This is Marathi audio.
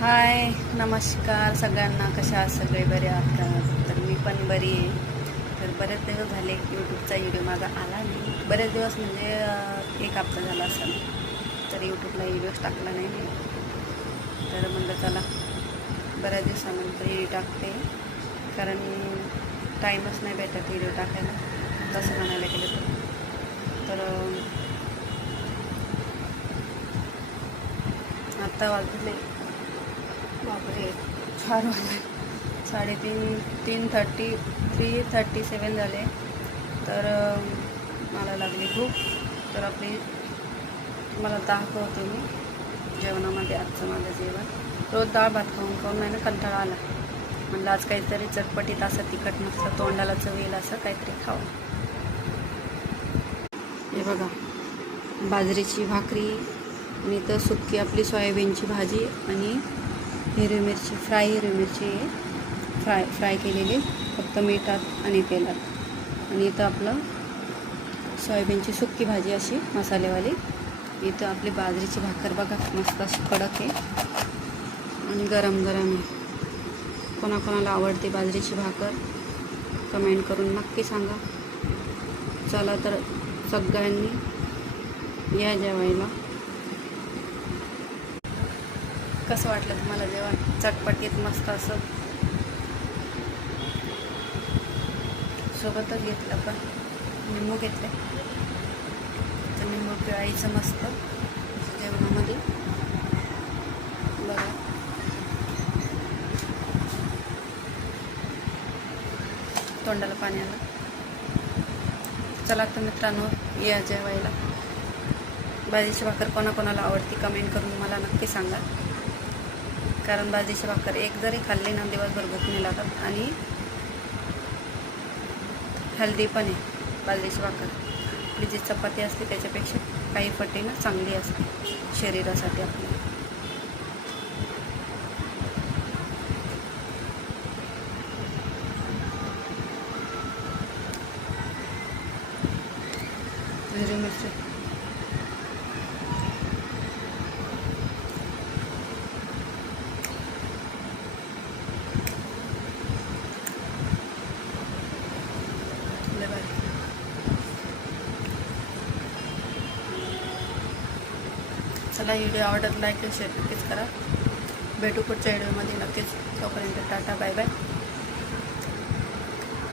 हाय, नमस्कार सगळ्यांना. कशा आहात? सगळे बरे आहात का? तर मी पण बरी आहे. तर बरेच दिवस झाले यूट्यूबचा व्हिडिओ माझा आला नाही. बरेच दिवस म्हणजे 1 हप्ता झाला असेल. तर यूट्यूबला व्हिडिओज टाकला नाही मी. तर म्हणलं चला बऱ्याच दिवसानंतर व्हिडिओ टाकते, कारण टाईमच नाही भेटत व्हिडिओ टाकायला तसं म्हणायला गेलं तर. आत्ता वाजले बापरे 4 वाजले, 3:37 झाले. तर मला लागली भूक. तर मला दाखवते मी जेवणामध्ये आजचं माझं जेवण. रोज डाळ भात खाऊन नाही ना कंटाळा आला. म्हणलं आज काहीतरी चटपटीत असं तिखट नसतं, तोंडाला चव येईल असं काहीतरी खावं. हे बघा, बाजरीची भाकरी आणि तर सुक्की आपली सोयाबीनची भाजी आणि हिरवी मिरची, हिरवी मिरची फ्राय केलेली, फक्त मिठात आणि तेलात. आणि इथं आपलं सोयाबीनची सुक्की भाजी अशी मसालेवाली. इथं आपली बाजरीची भाकर बघा, मस्त अशी कडक आहे आणि गरम गरम आहे. कोणाकोणाला आवडते बाजरीची भाकर कमेंट करून नक्की सांगा. चला तर सगळ्यांनी या जेवायला. कसं वाटलं तुम्हाला जेवण? चटपटीत मस्त असं. सोबतच घेतलं पण निंबू घेतले, तर निंबू पिळायचं मस्त जेवणामध्ये. बघा, तोंडाला पाणी आलं. चला तर मित्रांनो, या जेवायला. बाजरीची भाकर कोणाकोणाला आवडती कमेंट करून मला नक्की सांगा, कारण बाजरीची भाकर एक जरी खाल्ली ना दिवसभर भूक नाही लागत आणि हेल्दी पण आहे. बाजरीची भाकर आपली जी चपाती असते त्याच्यापेक्षा काही पटीनं चांगली असते शरीरासाठी आपल्या. हिरवी मिरची चला, व्हिडिओ आवडत लाईक शेअर नक्कीच करा. भेटू पुढच्या व्हिडिओमध्ये नक्कीच. तोपर्यंत टाटा, बाय बाय.